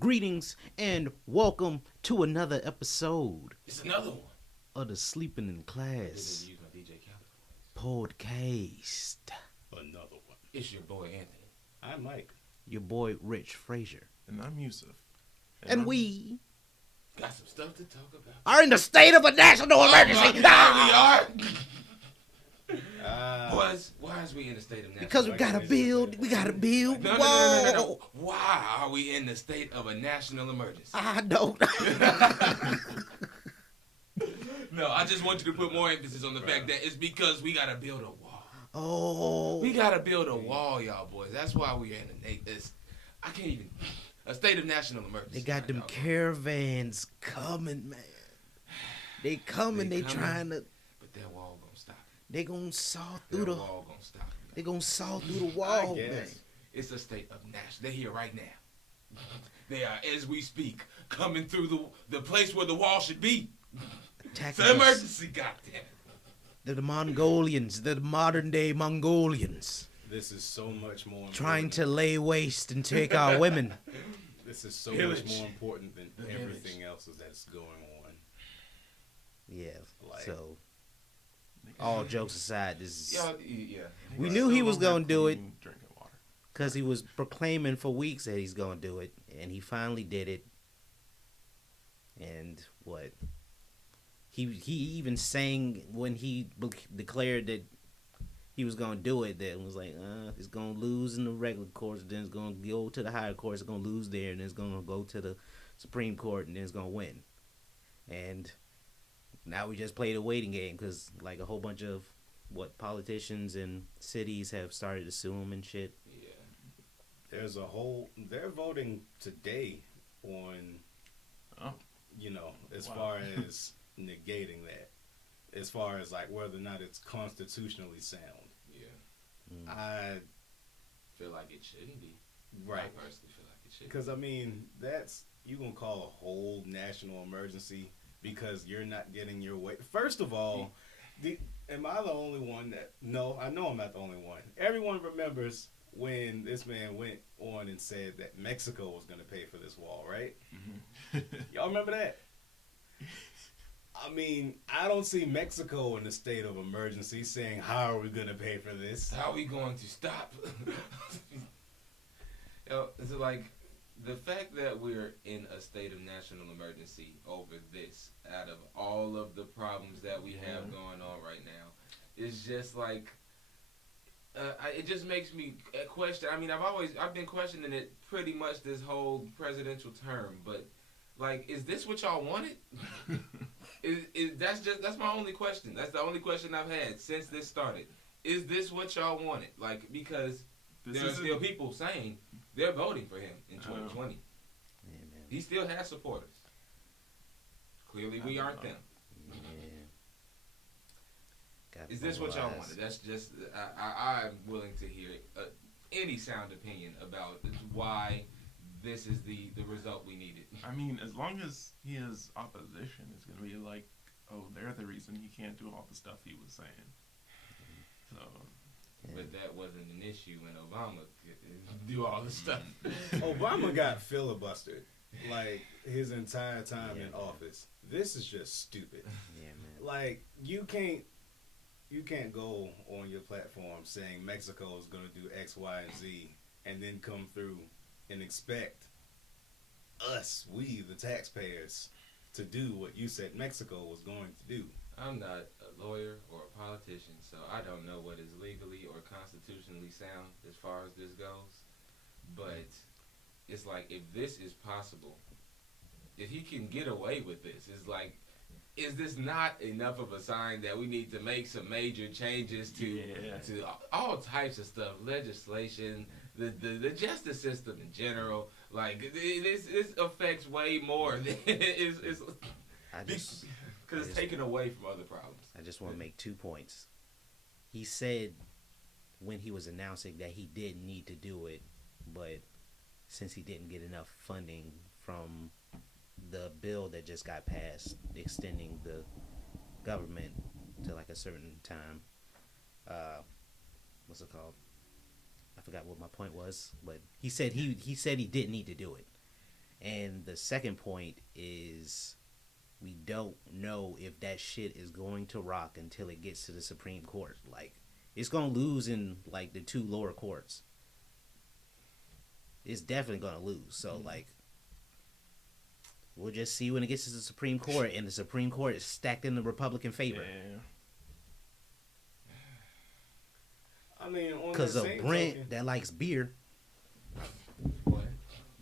Greetings and welcome to another episode It's another one. of the Sleeping in I Class didn't use my DJ Khaled podcast. Another one. It's your boy Anthony. I'm Mike. Your boy Rich Frazier. And I'm Yusuf. And we Got some stuff to talk about. are in the state of a national emergency. Oh my God, we are. Why is we in the state of national Because we gotta build. No. Why are we in the state of a national emergency? I don't. No, I just want you to put more emphasis on the fact that it's because we gotta build a wall. Oh. We gotta build a wall, y'all boys. That's why we're in I can't even. A state of national emergency. They got them caravans coming, man. They coming. They trying to. But that wall gonna stop. They gonna saw through That the. wall gonna stop. They gonna saw through the wall, man. It's a state of national. They're here right now. They are, as we speak, coming through the place where the wall should be. It's an emergency, goddamn. They're the Mongolians. They're the modern day Mongolians. This is so much more important. Trying to lay waste and take our women. This is so Village. much more important than The everything else that's going on. Yeah. Like- So, all jokes aside, this is Yeah. We knew he was gonna do it. Drinking water. because he was proclaiming for weeks that he's gonna do it, and he finally did it. And what? He even sang when he declared that he was gonna do it. That was like, it's gonna lose in the regular courts, then it's gonna go to the higher courts, it's gonna lose there, and then it's gonna go to the Supreme Court, and then it's gonna win. And now we just played a waiting game because like a whole bunch of politicians and cities have started to sue him and shit. Yeah. They're voting today on, Oh. as Wow. far as negating that. As far as like whether or not it's constitutionally sound. Yeah. I Feel like it shouldn't be. Right. I personally feel like it should. Because, that's, you going to call a whole national emergency because you're not getting your way. First of all, am I the only one that, no, I know I'm not the only one. Everyone remembers when this man went on and said that Mexico was going to pay for this wall, right? Mm-hmm. Y'all remember that? I don't see Mexico in a state of emergency saying, how are we going to pay for this? How are we going to stop? It's like the fact that we're in a state of national emergency over this, out of all of the problems that we have going on right now, is just like it just makes me question. I've been questioning it pretty much this whole presidential term, but like, is this what y'all wanted? That's my only question. That's the only question I've had since this started. Is this what y'all wanted? Like, because there are still people saying they're voting for him in 2020. Yeah, man. He still has supporters. Clearly, we aren't them. Yeah. Is this what y'all wanted? That's just I'm willing to hear any sound opinion about why this is the result we needed. As long as he has opposition, it's going to be like, oh, they're the reason he can't do all the stuff he was saying. So, But that wasn't an issue when Obama could do all the stuff. Obama got filibustered like his entire time in office. This is just stupid. Yeah, man. Like, you can't go on your platform saying Mexico is going to do X, Y, and Z and then come through and expect us, we, the taxpayers, to do what you said Mexico was going to do. I'm not a lawyer or a politician, so I don't know what is legally or constitutionally sound as far as this goes. But it's like, if this is possible, if he can get away with this, it's like, is this not enough of a sign that we need to make some major changes to all types of stuff, legislation, the justice system in general? Like, this affects way more than it's because it's taken away from other problems. I just want to make 2 points. He said when he was announcing that he didn't need to do it, but since he didn't get enough funding from the bill that just got passed extending the government to like a certain time, what's it called? I forgot what my point was, but he said he didn't need to do it. And the second point is we don't know if that shit is going to rock until it gets to the Supreme Court. Like, it's going to lose in, like, the two lower courts. It's definitely going to lose. So, like, we'll just see when it gets to the Supreme Court, and the Supreme Court is stacked in the Republican favor. Yeah. I mean, on Because that of same Brent token, that likes beer. What?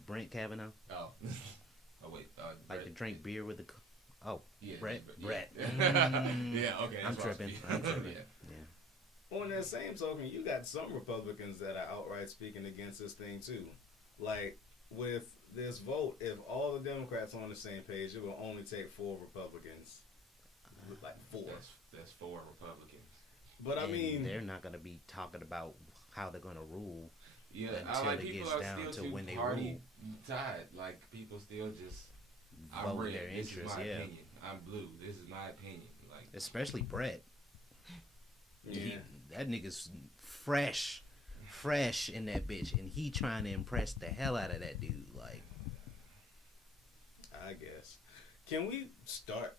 Brent Kavanaugh. Oh. Oh, wait. Like to drink beer with the... Oh, Yeah. Brett. Yeah, okay. I'm that's tripping. what I'm tripping. Yeah. on that same token, you got some Republicans that are outright speaking against this thing too. Like with this vote, if all the Democrats are on the same page, it will only take 4 Republicans. Like 4. That's 4 Republicans. But I mean, they're not going to be talking about how they're going to rule. Yeah, Until like it people gets are down still to too when they party tied. Like people still just I'm Vote red. their This is interest, my yeah. opinion. I'm blue. This is my opinion. Like Especially Brett. yeah. That nigga's fresh in that bitch, and he trying to impress the hell out of that dude. Like, I guess. Can we start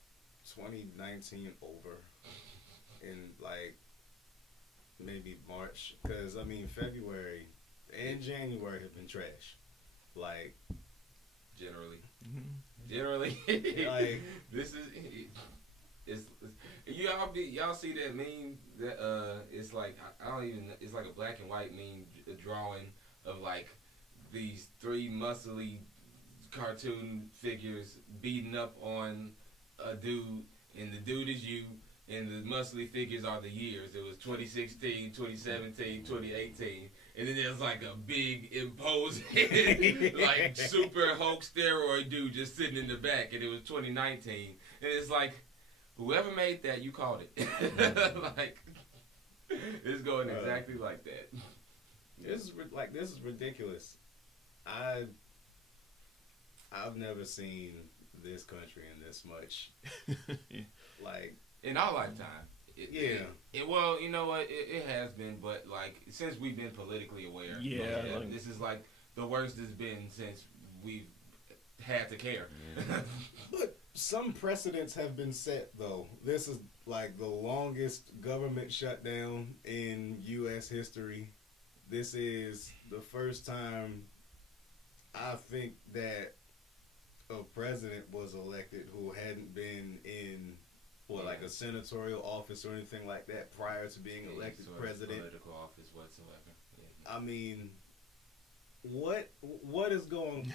2019 over in like maybe March? Because I mean, February and January have been trash. Like, generally, Mm-hmm. like this is it's y'all see that meme that it's like I don't even it's like a black and white meme drawing of like these 3 muscly cartoon figures beating up on a dude, and the dude is you, and the muscly figures are the years. It was 2016, 2017, 2018. And then there's like a big imposing, like super Hulk steroid dude just sitting in the back, and it was 2019. And it's like, whoever made that, you called it. Like, it's going exactly like that. this is ridiculous. I've never seen this country in this much. Like, In our lifetime. Yeah. Well, you know what? It has been, but like since we've been politically aware, Yeah, like- this is like the worst it's been since we've had to care. but some precedents have been set though. This is like the longest government shutdown in U.S. history. This is the first time I think that a president was elected who hadn't been in like a senatorial office or anything like that prior to being elected Sort of president. political office whatsoever. Yeah. I mean, what is going?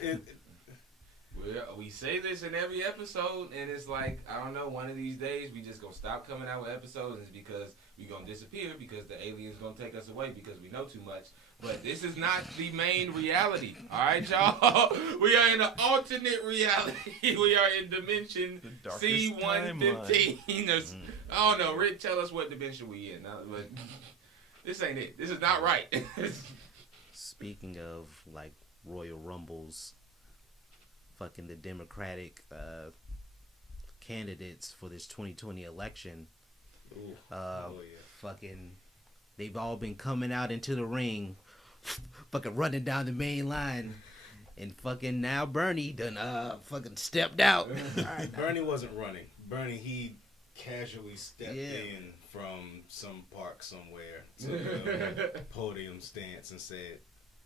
We say this in every episode, and it's like, I don't know, one of these days we just gonna stop coming out with episodes, and it's because we gonna disappear because the aliens gonna take us away because we know too much. But this is not the main reality, all right, y'all? We are in an alternate reality. We are in dimension C115. I don't know, Rick, tell us what dimension we in. But this ain't it. This is not right. speaking of like Royal Rumbles, fucking the Democratic candidates for this 2020 election, Ooh, fucking, they've all been coming out into the ring, fucking running down the main line, and fucking now Bernie done fucking stepped out. Bernie wasn't running. Bernie, he casually stepped Yeah. in from some park somewhere to a podium stance and said,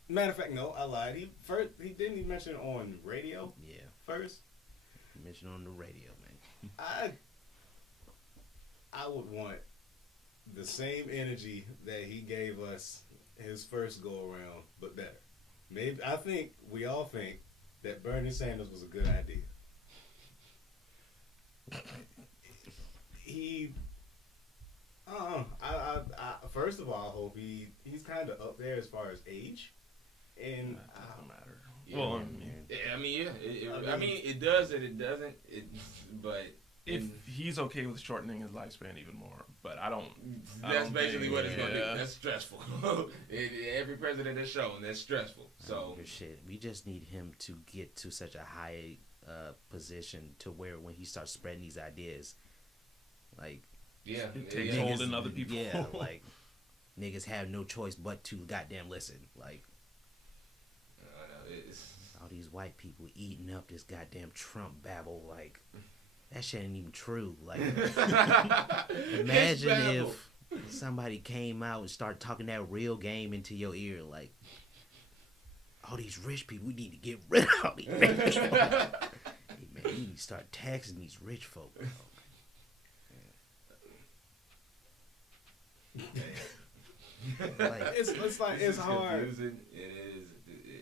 matter of fact, no, I lied. He didn't even mention it on radio Yeah, first. mention on the radio, man. I would want the same energy that he gave us his first go around, but better. Maybe we all think that Bernie Sanders was a good idea. First of all, I hope he's kind of up there as far as age, and Doesn't matter. Yeah, Well, I mean, it does and it doesn't. But if he's okay with shortening his lifespan even more, but I don't. that's basically what it's gonna do. Yeah. That's stressful. Every president has shown that's stressful. So Good shit. We just need him to get to such a high position to where when he starts spreading these ideas, like, yeah, It takes yeah. hold in other people. yeah, like niggas have no choice but to goddamn listen. Like, I know, it's all these white people eating up this goddamn Trump babble. Like, that shit ain't even true. Like, imagine if somebody came out and started talking that real game into your ear. Like, all these rich people, we need to get rid of all these rich people. Hey, man, we need to start taxing these rich folk. Like, it's like it's hard. Confusing. It is.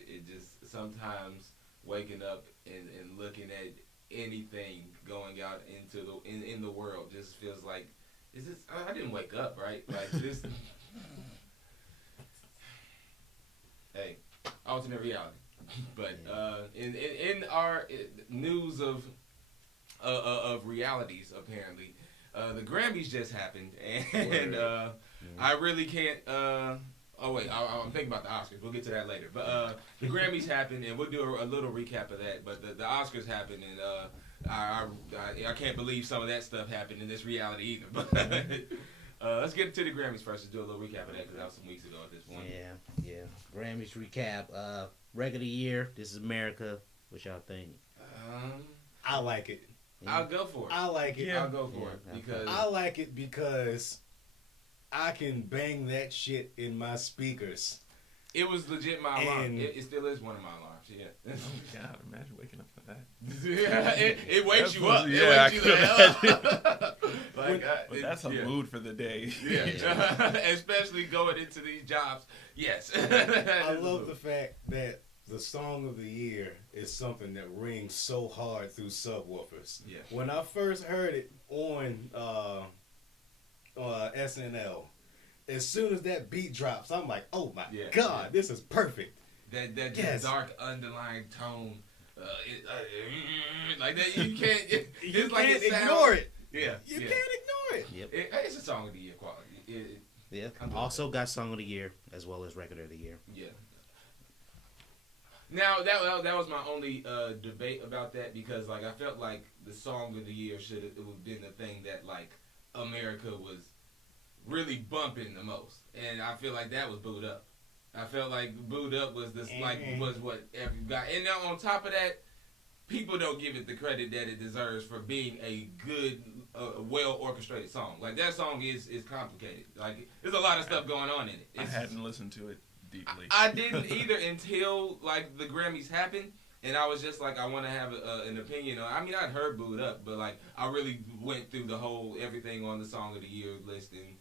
It just sometimes waking up and looking at anything going out into in the world just feels like, is this? I didn't wake up, right? Like this. Hey, alternate reality. But in our news of realities, apparently, the Grammys just happened, and I really can't. Oh wait, I'm thinking about the Oscars. We'll get to that later. But the Grammys happened, and we'll do a little recap of that. But the Oscars happened, and I can't believe some of that stuff happened in this reality either. But let's get to the Grammys first and do a little recap of that because that was some weeks ago at this point. Yeah. Grammys recap. Record of the year. This is America. What y'all think? I like it. Yeah. I'll go for it. I like it. I'll go for it because I like it because I can bang that shit in my speakers. it was legit my alarm. It still is one of my alarms. Yeah. Oh my God! Imagine waking up to that. Yeah, it wakes you up. Yeah, It wakes you the hell up. But that's a mood for the day. Yeah, especially going into these jobs. Yes. I love the fact that the song of the year is something that rings so hard through subwoofers. Yeah. When I first heard it on SNL, as soon as that beat drops, I'm like, oh my God, this is perfect. That dark underlying tone, like that you can't. It's like can't it sounds, ignore it. Yeah, You can't ignore it. Yep. It's a song of the year quality. Yeah. Also got Song of the Year as well as Record of the Year. Yeah. Now that was my only debate about that because like I felt like the Song of the Year should have been the thing that like America was really bumping the most, and I feel like that was Boo'd Up. I felt like Boo'd Up was this was what everybody. And now on top of that, people don't give it the credit that it deserves for being a good, well orchestrated song. Like that song is complicated. Like there's a lot of stuff going on in it. I hadn't listened to it deeply. I didn't either until like the Grammys happened, and I was just like, I want to have an opinion on. I mean, I'd heard Boo'd Up, but like I really went through the whole everything on the Song of the Year list and.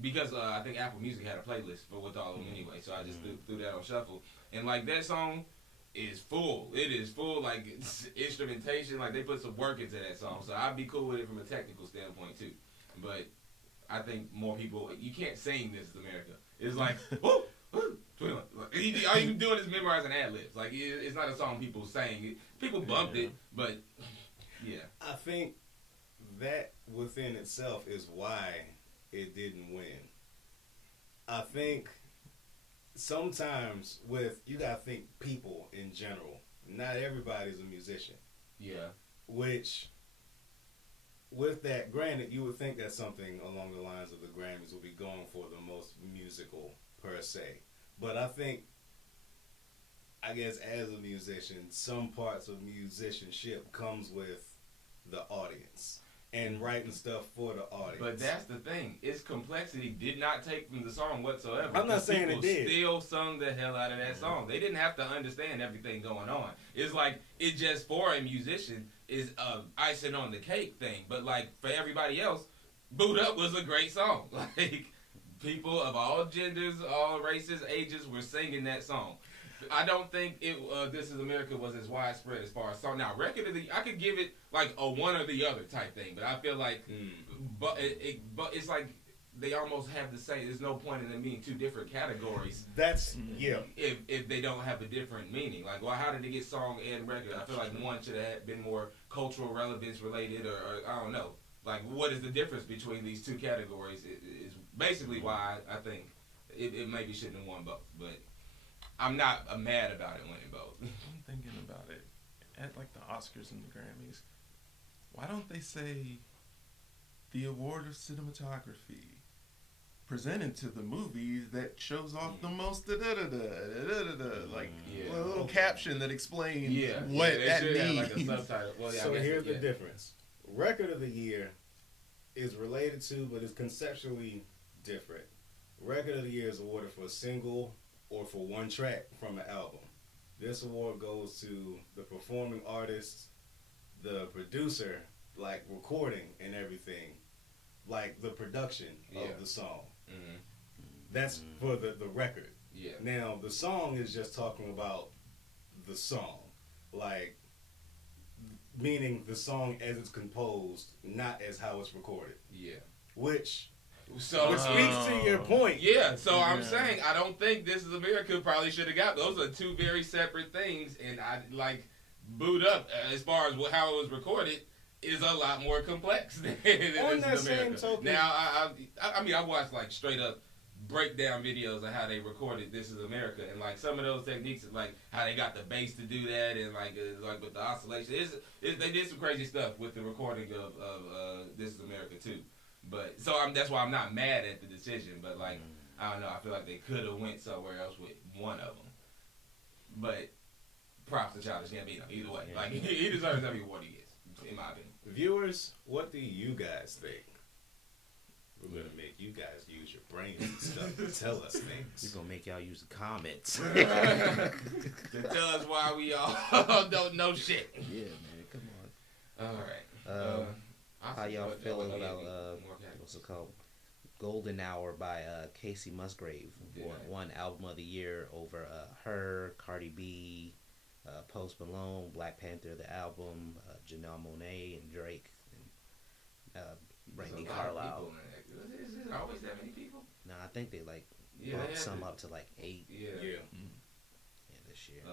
Because I think Apple Music had a playlist for with all of them anyway, so I just threw that on shuffle. And like that song is full. It is full, like it's instrumentation. Like they put some work into that song, so I'd be cool with it from a technical standpoint too. But I think more people, you can't sing This Is America. It's like, whoo, whoo, 21. Like, all you doing is memorizing ad libs. Like it's not a song people sang. People bumped it, but yeah. I think that within itself is why it didn't win. I think sometimes you gotta think people in general. Not everybody's a musician. Yeah. Which, with that, granted, you would think that something along the lines of the Grammys would be going for the most musical per se. But I think, I guess as a musician, some parts of musicianship comes with the audience. And writing stuff for the audience. But that's the thing. Its complexity did not take from the song whatsoever. I'm not saying it did. People still sung the hell out of that song. They didn't have to understand everything going on. It's like, it just for a musician is icing on the cake thing. But like, for everybody else, Boo'd Up was a great song. Like, people of all genders, all races, ages were singing that song. I don't think This Is America was as widespread as far as song. Now, record of the, I could give it like a one or the other type thing, but I feel like, but it's like they almost have the same. There's no point in them being two different categories. That's If they don't have a different meaning, like, well, how did they get song and record? I feel like one should have been more cultural relevance related, or I don't know. Like, what is the difference between these two categories? Is basically why I think it maybe shouldn't have won both, but. I'm not mad about it winning both. I'm thinking about it. At like the Oscars and the Grammys, why don't they say the award of cinematography presented to the movie that shows off the most like a little caption that explains what that means. Like a subtitle. Well, So here's the difference. Record of the year is related to, but is conceptually different. Record of the year is awarded for a single or for one track from an album. This award goes to the performing artist, the producer, like recording and everything, like the production of the song. Mm-hmm. That's for the record. Yeah. Now, the song is just talking about the song. Like, meaning the song as it's composed, not as how it's recorded. Yeah. Which So speaks to your point. Yeah, so I'm saying I don't think This Is America probably should have got. Those are two very separate things, and I like Boot Up as far as how it was recorded is a lot more complex than On that This Is same America. token, Now I mean I watched like straight up breakdown videos of how they recorded This Is America, and like some of those techniques, like how they got the bass to do that, and like with the oscillation, they did some crazy stuff with the recording of This Is America too. But so that's why I'm not mad at the decision. But like I don't know, I feel like they could have went somewhere else with one of them. But props to Childish Gambino either way. Like he deserves every award he gets, in my opinion. Viewers, what do you guys think? We're gonna make you guys use your brains and stuff to tell us things. We're gonna make y'all use the comments. To tell us why we all don't know shit. Yeah, man, come on. All right. How y'all feeling about what's it called? Golden Hour by Casey Musgrave. Won Album of the Year over her, Cardi B, Post Malone, Black Panther the album, Janelle Monáe and Drake, and Brandi Carlile. Is it always that many people? No, I think they like bumped some up to like 8. Yeah. Yeah, this year.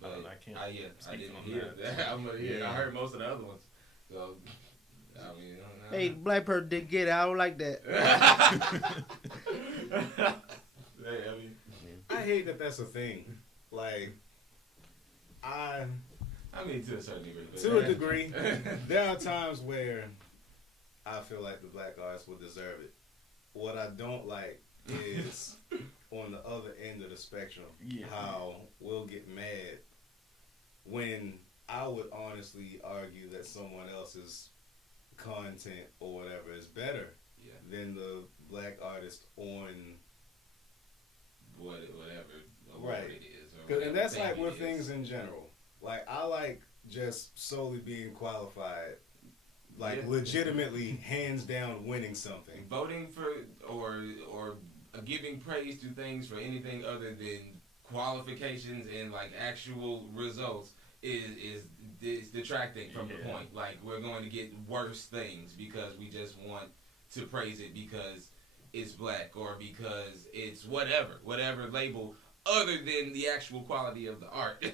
But I can't I speak didn't on hear that. I'm gonna hear. Yeah. I heard most of the other ones. So I mean, Hey, black person did get it. I don't like that. I hate that that's a thing. Like, I mean, to a certain degree. to a degree, there are times where I feel like the black artists would deserve it. What I don't like is on the other end of the spectrum, how we'll get mad when I would honestly argue that someone else's content or whatever is better than the black artist on whatever right. it is. Or And that's like with with things in general. Like, I like just solely being qualified, like legitimately hands down winning something. Voting for or giving praise to things for anything other than qualifications and like actual results is detracting from the point. Like, we're going to get worse things because we just want to praise it because it's black or because it's whatever label other than the actual quality of the art.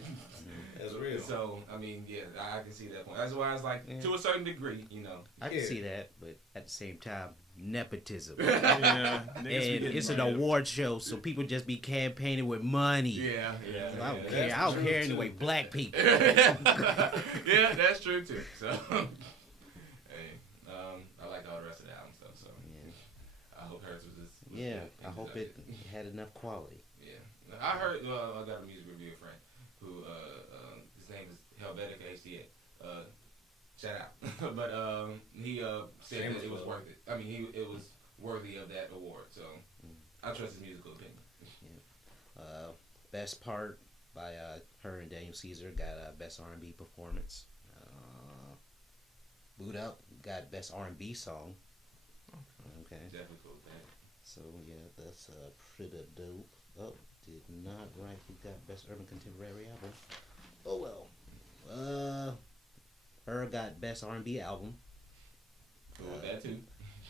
That's real. So, I mean, I can see that point. That's why it's like, to a certain degree, you know. I can see that, but at the same time, nepotism. Yeah, And it's an award show, so people just be campaigning with money. Yeah. I don't care. I don't care anyway. Black people. Yeah, that's true too. So, hey, I like all the rest of the album stuff. So, I hope hers was just. Yeah, I hope it had enough quality. Yeah, I heard. I got a music review friend who his name is Helvetica HDA. Shout out. But he said that it was worth it. I mean, it was worthy of that award. So I trust his musical opinion. Best part by her and Daniel Caesar got best R&B performance. Boot Up got best R&B song. Okay. Definitely cool. Man. So that's pretty dope. Oh, did not write who got best urban contemporary album. Oh well. Her got best R&B album. Cool, that too.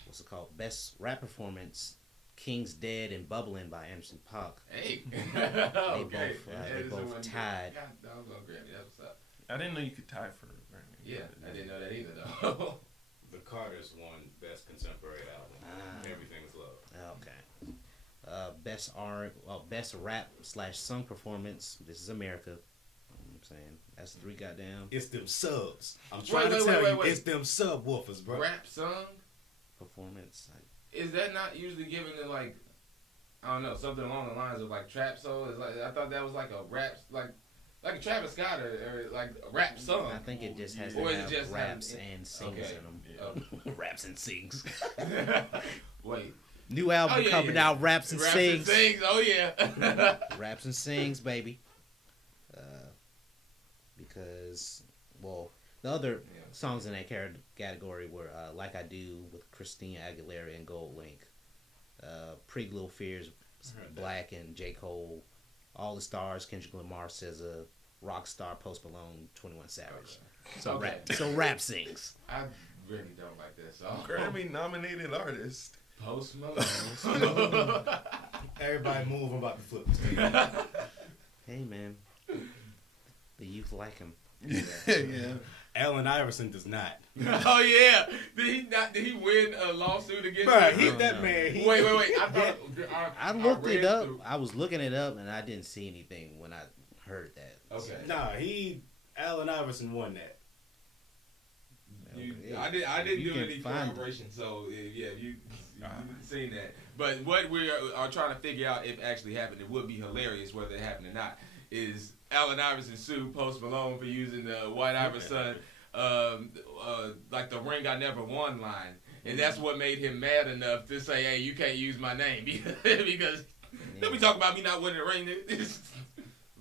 What's it called? Best rap performance. King's Dead and Bubbling by Anderson .Paak. Hey. Okay. They both tied. God, I was on Grammy. That's what's up. I didn't know you could tie for Grammy. Yeah, I didn't know that either though. The Carters won Best Contemporary Album. Everything's Love. Okay. Best rap / song performance. This Is America. You know what I'm saying that's 3 goddamn It's them subs. I'm trying to tell you, it's them subwoofers, bro. Rap song performance. is that not usually given to like, I don't know, something along the lines of like trap soul? It's like I thought that was like a rap, like a Travis Scott or like a rap song. I think it just has Or to is it have just raps having- and sings okay. in them. Raps and sings. Wait. New album coming out, raps and sings. Oh yeah. Raps and sings, baby. Because, well, the other songs in that category were Like I Do with Christina Aguilera and Gold Link. Pretty Little Fears, Black and J. Cole. All the Stars, Kendrick Lamar, SZA, Rockstar, Post Malone, 21 Savage. Okay. So rap sings. I really don't like that song. Grammy nominated artist. Post Malone. Everybody move. I'm about to flip the table. Hey, man. The youth like him. Yeah. Allen Iverson does not. Oh yeah. Did he win a lawsuit against Bruh, him? he that man. He, Wait. I thought I looked it read up. through- I was looking it up, and I didn't see anything when I heard that. Okay. Nah, Allen Iverson won that. I didn't You do can any find it. corroboration, so yeah, you seen that. But what we are trying to figure out if it actually happened, it would be hilarious whether it happened or not, is Allen Iverson sued Post Malone for using the White Iverson, like the ring I never won line. And that's what made him mad enough to say, hey, you can't use my name. Because they'll be talking about me not winning the ring.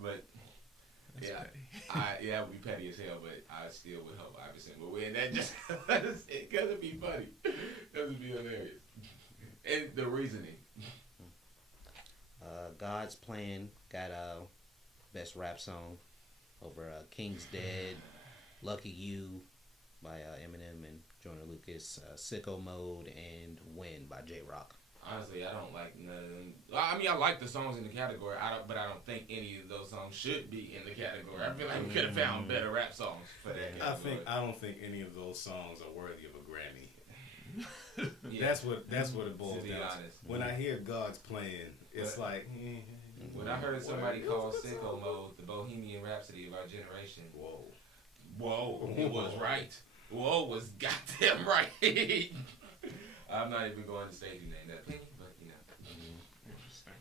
But That's yeah, petty. it would be petty as hell, but I still would hope Iverson would win. That just it gotta be funny. That would be hilarious. And the reasoning. God's Plan got best rap song over King's Dead, Lucky You by Eminem and Joyner Lucas, Sicko Mode, and Win by J Rock. Honestly, I don't like none of them. I mean, I like the songs in the category, but I don't think any of those songs should be in the category. I feel like we could have found better rap songs for that. I don't think any of those songs are worthy of a Grammy. Yeah. That's what it boils To be down to. honest. When I hear God's Plan, it's like. When I heard somebody call Sicko Mode the Bohemian Rhapsody of our generation, whoa, it was right. Whoa was goddamn right. I'm not even going to say who named that opinion, but you know. Interesting.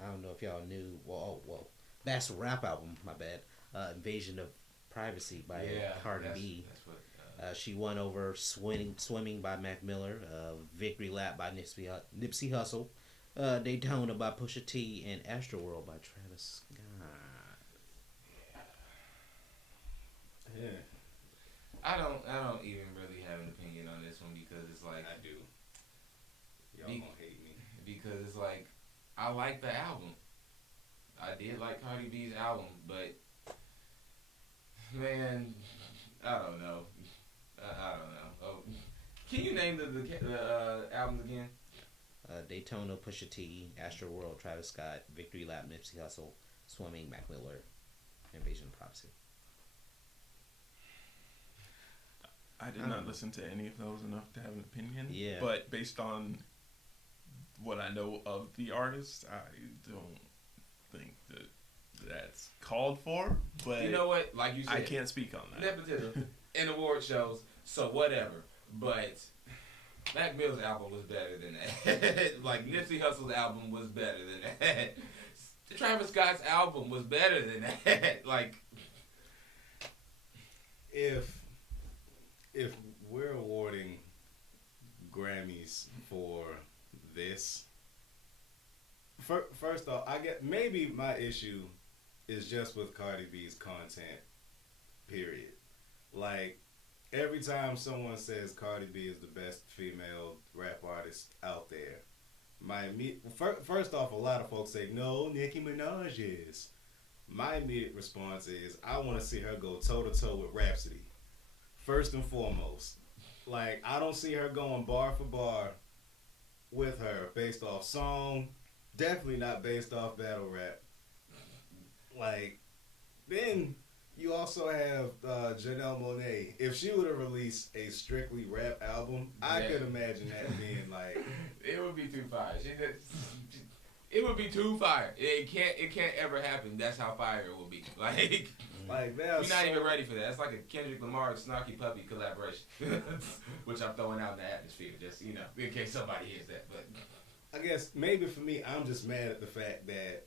I don't know if y'all knew. Well, best rap album. My bad. Invasion of Privacy by Cardi B. That's what. She won over Swimming by Mac Miller, Victory Lap by Nipsey Hussle, Daytona by Pusha T, and Astroworld by Travis Scott. Yeah, I don't even really have an opinion on this one because it's like I do. Y'all gonna hate me. because it's like I like the album. I did like Cardi B's album, but man, I don't know. I don't know. Oh, can you name the albums again? Daytona, Pusha T, Astroworld, Travis Scott, Victory Lap, Nipsey Hussle, Swimming, Mac Miller, Invasion of Privacy. I did not listen to any of those enough to have an opinion. Yeah. But based on what I know of the artist, I don't think that that's called for. But You know what? Like you said, I can't speak on that. nepotism in award shows, so whatever. But Mac Mill's album was better than that. Like Nipsey Hussle's album was better than that. Travis Scott's album was better than that. Like, If we're awarding Grammys for this, first off, I get maybe my issue is just with Cardi B's content. Period. Like every time someone says Cardi B is the best female rap artist out there, first off, a lot of folks say no, Nicki Minaj is. My immediate response is I want to see her go toe to toe with Rhapsody. First and foremost, like I don't see her going bar for bar with her based off song. Definitely not based off battle rap. Like then you also have Janelle Monáe. If she would have released a strictly rap album, I could imagine that being like it would be too fire. It would be too fire. It can't ever happen. That's how fire it will be. Like, Like We're not even ready for that. It's like a Kendrick Lamar and Snarky Puppy collaboration, which I'm throwing out in the atmosphere, just in case somebody hears that. But I guess maybe for me, I'm just mad at the fact that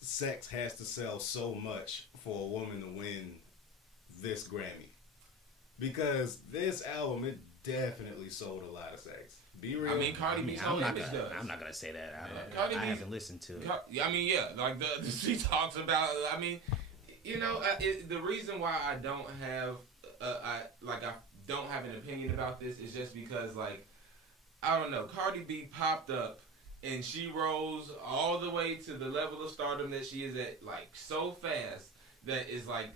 sex has to sell so much for a woman to win this Grammy. Because this album, it definitely sold a lot of sex. Be real. I mean, Cardi B's whole image does. I'm not gonna say that. Cardi I B's- haven't listened to it. I mean, yeah, like she talks about. I mean, the reason why I don't have, I don't have an opinion about this is just because, like, I don't know, Cardi B popped up and she rose all the way to the level of stardom that she is at, like, so fast that is like,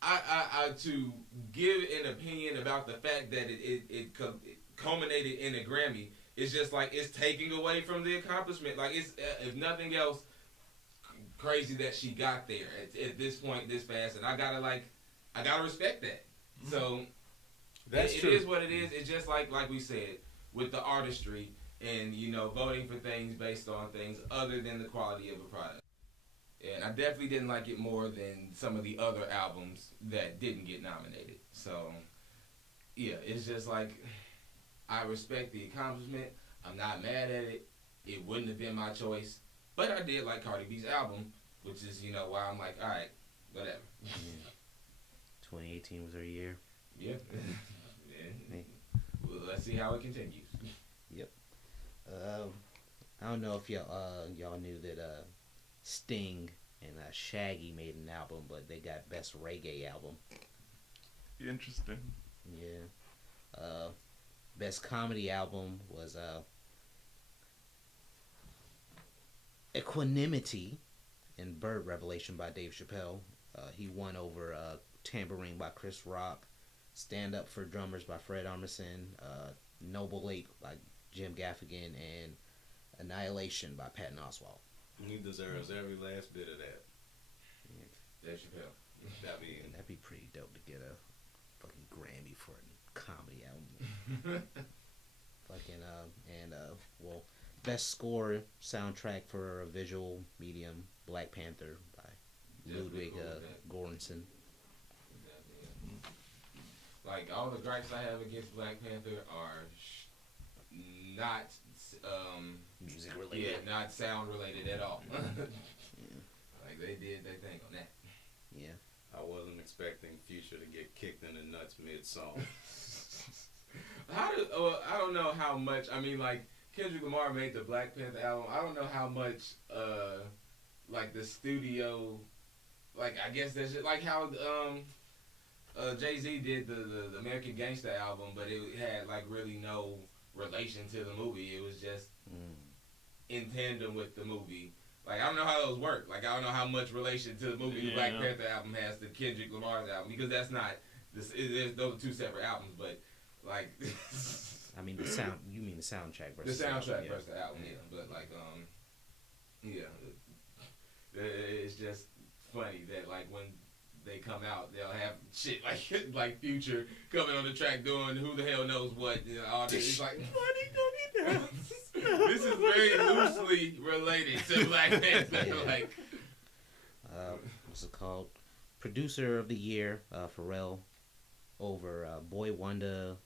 I to give an opinion about the fact that it culminated in a Grammy is just like it's taking away from the accomplishment. Like it's if nothing else, crazy that she got there at this point this fast, and I gotta respect that. So That's it true. is what it is. It's just like we said with the artistry and voting for things based on things other than the quality of a product. And I definitely didn't like it more than some of the other albums that didn't get nominated. So, yeah, it's just like, I respect the accomplishment. I'm not mad at it. It wouldn't have been my choice. But I did like Cardi B's album, which is, why I'm like, all right, whatever. Yeah. 2018 was her year. Yeah. Hey. Well, let's see how it continues. Yep. I don't know if y'all knew that Sting and Shaggy made an album, but they got best reggae album. Interesting. Yeah. Best comedy album was Equanimity and Bird Revelation by Dave Chappelle. He won over Tambourine by Chris Rock, Stand Up for Drummers by Fred Armisen, Noble Ape by Jim Gaffigan, and Annihilation by Patton Oswalt. He deserves every last bit of that. Dave Chappelle. I mean, That'd be pretty dope to get a fucking Grammy for a comedy album. Best score soundtrack for a visual medium, Black Panther by Ludwig Göransson. Like, all the gripes I have against Black Panther are not Music related. yeah, not sound related at all. Like, they did their thing on that. Yeah. I wasn't expecting Future to get kicked in the nuts mid-song. I don't know how much. I mean, like, Kendrick Lamar made the Black Panther album. I don't know how much, like, the studio, like, I guess that's just like how Jay-Z did the American Gangster album, but it had, like, really no relation to the movie. It was just in tandem with the movie. Like, I don't know how those work. Like, I don't know how much relation to the movie the Black Panther album has to Kendrick Lamar's album, because that's not, those are two separate albums, but, like... I mean, the sound. You mean the soundtrack versus the soundtrack album, versus the album, yeah. But, like, it's just funny that, like, when they come out, they'll have shit like Future coming on the track doing who the hell knows what. All this. It's like, this is very loosely related to Black Panther. Yeah. Like, what's it called? Producer of the Year, Pharrell, over Boy Wonder,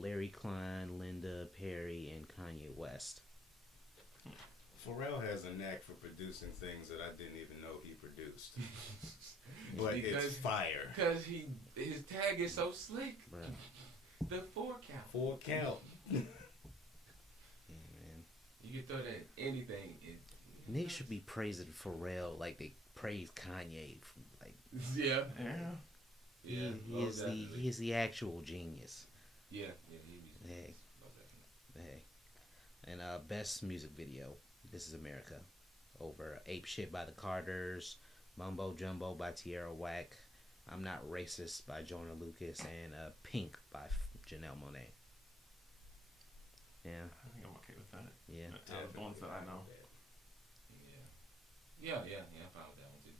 Larry Klein, Linda Perry, and Kanye West. Pharrell has a knack for producing things that I didn't even know he produced. But Because- it's fire. because his tag is so slick. Bruh. The 4 count. 4 count. Yeah, man. You can throw that in anything. Niggas should be praising Pharrell like they praise Kanye. Like Yeah. Yeah. he is the actual genius. Yeah. Hey, hey. And best music video. This Is America. Over Ape Shit by the Carters, Mumbo Jumbo by Tierra Whack, I'm Not Racist by Jonah Lucas, and Pink by Janelle Monáe. Yeah. I think I'm okay with that. Yeah. Out of the ones that I know. Yeah, I'm fine with that one too.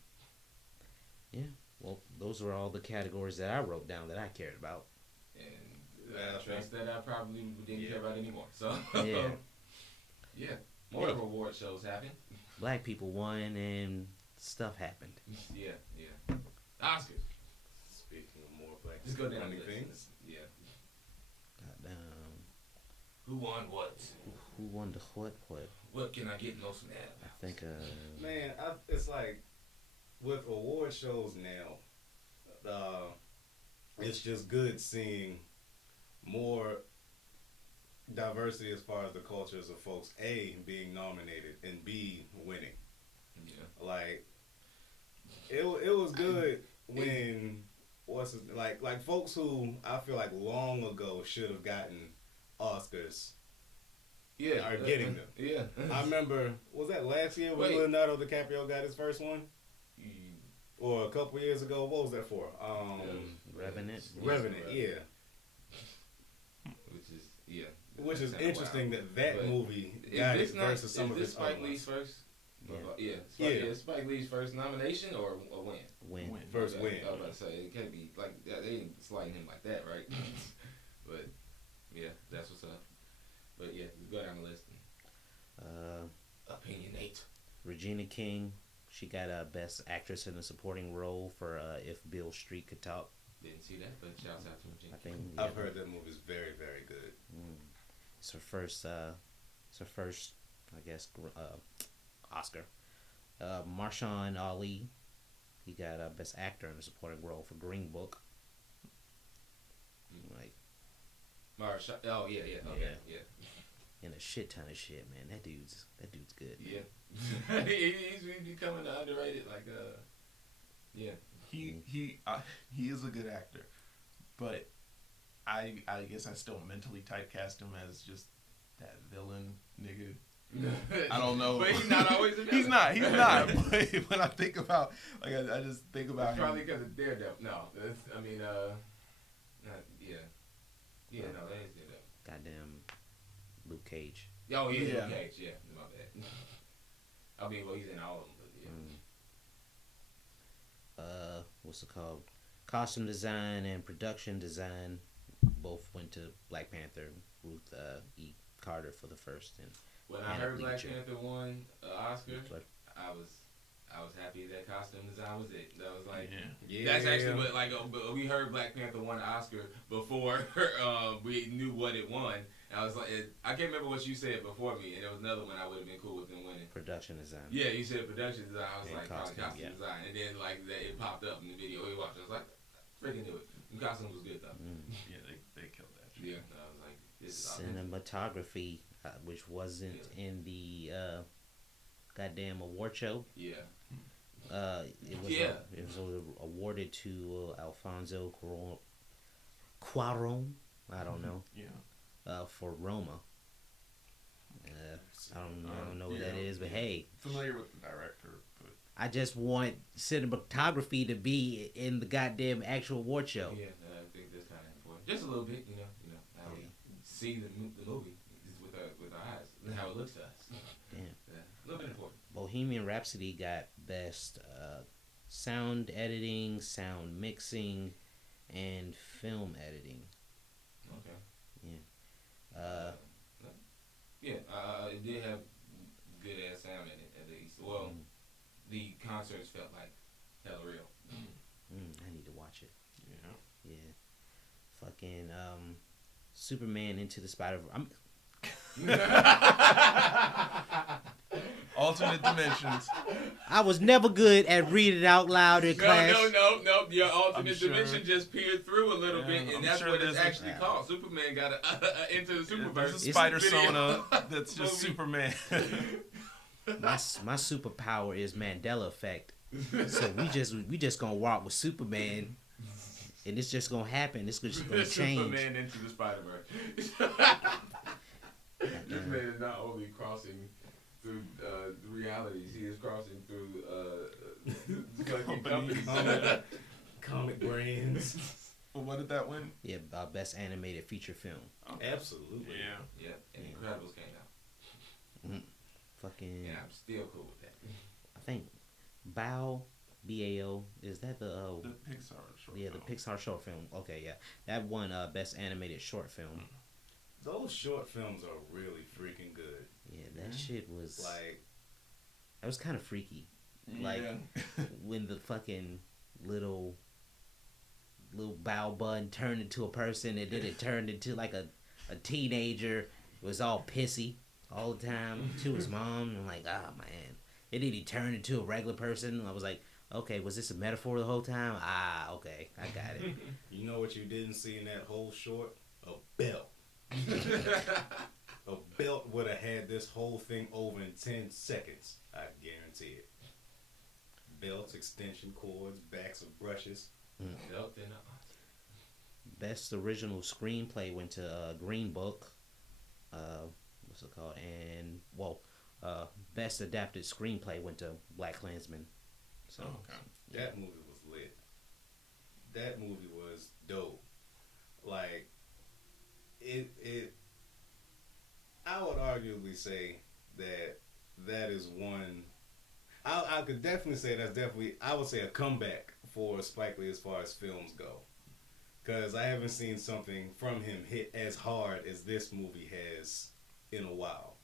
Yeah. Well, those were all the categories that I wrote down that I cared about. And I trust that I probably didn't care about anymore. So, Yeah. yeah. More award shows happen. Black people won, and stuff happened. Yeah, yeah. Oscars. Speaking of more black Just go down funny the things. things. Yeah. Goddamn. Who won what? Who won the what? What can I get no snap? I think Man, it's like with award shows now, it's just good seeing more diversity as far as the cultures of folks. A, being nominated, and B, winning. Yeah. Like it was good when like folks who I feel like long ago should have gotten Oscars. Yeah. Are getting them. Yeah. I remember, was that last year when Wait. Leonardo DiCaprio got his first one? Or a couple years ago? What was that for? Revenant. Revenant, yeah. Which is interesting wild. that But movie got it versus some of his other Spike Lee's ones. first? Yeah. Yeah. Spike Lee's first nomination or a win? Win. First Okay, win. I was about to say, it can't be like that. They ain't sliding him like that, right? But yeah, that's what's up. But yeah, we go down the list. Opinionate. Regina King, she got Best Actress in a Supporting Role for If Beale Street Could Talk. Didn't see that, but shouts out to him. I think I've heard that movie's very, very good. It's her first. I guess, Oscar. Marshawn Ali, he got Best Actor in a Supporting Role for Green Book. Like, Marsha. Oh yeah. Okay. Yeah. in a shit ton of shit, man. That dude's good. Man. Yeah. he's becoming underrated. Like yeah. He is a good actor, but I guess I still mentally typecast him as just that villain nigga. I don't know, but he's not always a villain. He's not. But when I think about, like, I just think about him. Probably because of Daredevil. No, I mean, not, yeah, no, that is Daredevil. Goddamn, Luke Cage. Oh yeah, Yeah. Luke Cage. Yeah, my bad. I mean, well, he's in all of them, but yeah. What's it called? Costume design and production design both went to Black Panther. Ruth E. Carter for the first, and When I Hannah heard Black Bleacher. Panther won an Oscar, But I was happy that costume design was it. That was like. Yeah. That's actually what, like, we heard Black Panther won an Oscar before we knew what it won. And I was like, I can't remember what you said before me, and there was another one I would have been cool with them winning. production design. Yeah, you said production design. I was And like, probably costume, costume yeah. design. And then, like, that it popped up in the video we watched. I was like, freaking knew it. The costume was good, though. Yeah, they killed that. Yeah, I was like, this is awesome. Cinematography, which wasn't in the goddamn award show. Yeah. It was awarded to Alfonso Cuarón. I don't know. Yeah. For Roma. I don't know what that is, but hey, Familiar with the director, but I just want cinematography to be in the goddamn actual award show. Yeah, I think that's kind of important. Just a little bit, you know how we see the movie with our eyes, and how it looks to us. Damn. Yeah, a little bit important. Bohemian Rhapsody got best sound editing, sound mixing, and film editing. Okay. Yeah. It did have good ass sound in it at least. Well, the concerts felt like hella real. I need to watch it. yeah. Yeah. Fucking Superman Into the Spider. Alternate dimensions. I was never good at reading out loud in class. No. Your alternate I'm sure. dimension just peered through a little bit, and I'm that's sure what it's there's actually called. Superman got into the There's a Superverse. spider video. sona that's just Movie. Superman. My superpower is Mandela effect. So we just gonna walk with Superman, and it's just gonna happen. It's just gonna change. Superman into the Spider-Verse. This man is not only crossing through the realities, he is crossing through companies. Comic brands. Well, what did that win? Yeah, best animated feature film. Absolutely. Yeah. Yeah, and Incredibles came out. Fucking. And I'm still cool with that. I think BAO, BAO, is that the Pixar short yeah, film. the Pixar short film. Okay, yeah. That won best animated short film. Those short films are really freaking good. Yeah, that shit was Like, that was kind of freaky. Like when the fucking little bow bun turned into a person, and then it turned into like a teenager. It was all pissy all the time to his mom. I'm like, ah, man. And then he turned into a regular person. I was like, okay, was this a metaphor the whole time? Ah, okay, I got it. You know what you didn't see in that whole short? A belt. A belt would have had this whole thing over in 10 seconds. I guarantee it. Belts, extension cords, backs of brushes. Belt and Best original screenplay went to Green Book. What's it called? And best adapted screenplay went to Black Klansman. So that movie was lit. That movie was dope. Like it. I would arguably say that is one. I could definitely say that's definitely. I would say a comeback for Spike Lee as far as films go. Because I haven't seen something from him hit as hard as this movie has in a while.